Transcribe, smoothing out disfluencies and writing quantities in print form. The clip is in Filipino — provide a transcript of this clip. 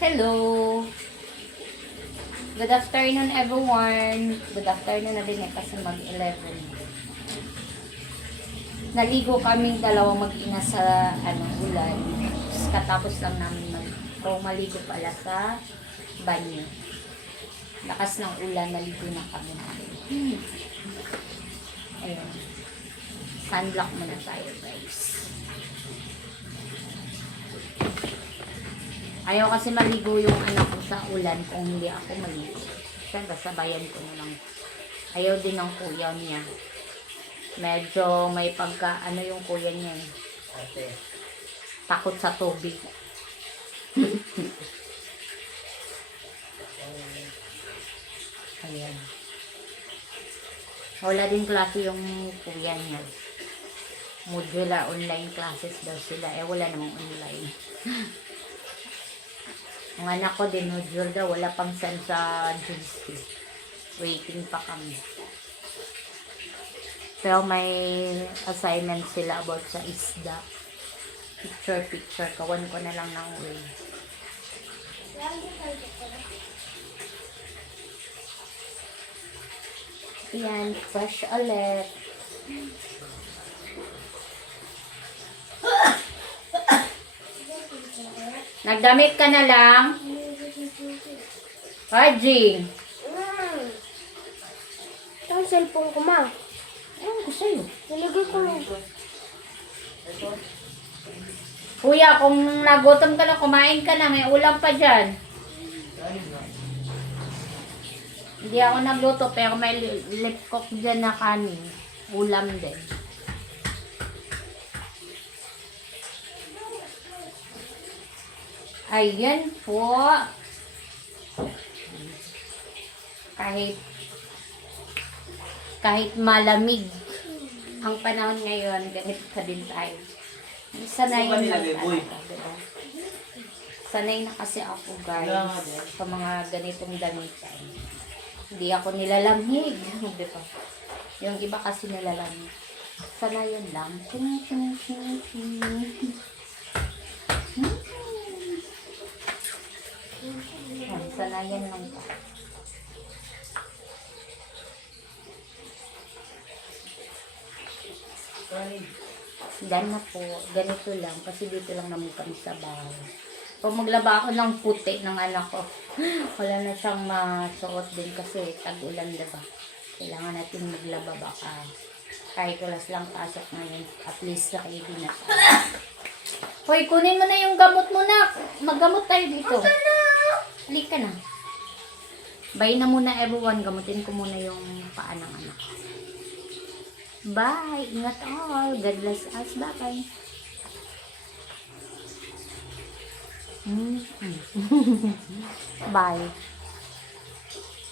Hello! Good afternoon everyone. Good afternoon na din kasi mag-11. Naligo kaming dalawang mag-ina sa ulan. Katapos lang namin maligo pala sa banyo. Lakas ng ulan, naligo na kami. Ayun. Sunblock muna tayo, guys. Ayaw kasi maligo yung anak ko sa ulan kung hindi ako maligo. Siyempre, sabayan ko na lang. Ayaw din ng kuya niya. Medyo may pagka, yung kuya niya eh. Ate. Takot sa tubig. Ayan. Wala din klase yung kuya niya. Modular online classes daw sila. Wala namang online. Ang anak ko din, module daw, wala pang send sa GC. Waiting pa kami. Pero may assignment sila about sa isda. Picture. Kawan ko na lang ng way. Yan, fresh ulit. Nagdamit ka na lang? Raji. Ito ang cellphone ko, ma. Ewan ko sa'yo. Nilagay ko lang. Kuya, kung nagutom ka na, kumain ka na. May ulam pa dyan. Hindi ako nagluto, pero may lip cook dyan na kanin. Ulam din. Ayan po. Kahit malamig ang panahon ngayon, ganito pa din tayo. Sanay na diba? Sanay na kasi ako, guys, sa mga ganitong damitan. Hindi ako nilalamig. Diba? Yung iba kasi nilalamig. Sanayan lang. Sanayan lang pa. Yan na po. Ganito lang. Kasi dito lang naman kami sa bahay. Pag maglaba ako ng puti ng anak ko, wala na siyang masuot din kasi tag-ulan, diba? Kailangan natin maglaba baka kahit walas lang pasok ngayon. At least na kayo din na. Hoy, kunin mo na yung gamot mo na. Maggamot tayo dito. Halika na. Bye na muna everyone. Gamutin ko muna yung paa ng anak. Bye. Ingat all. God bless us. Bye-bye. Bye.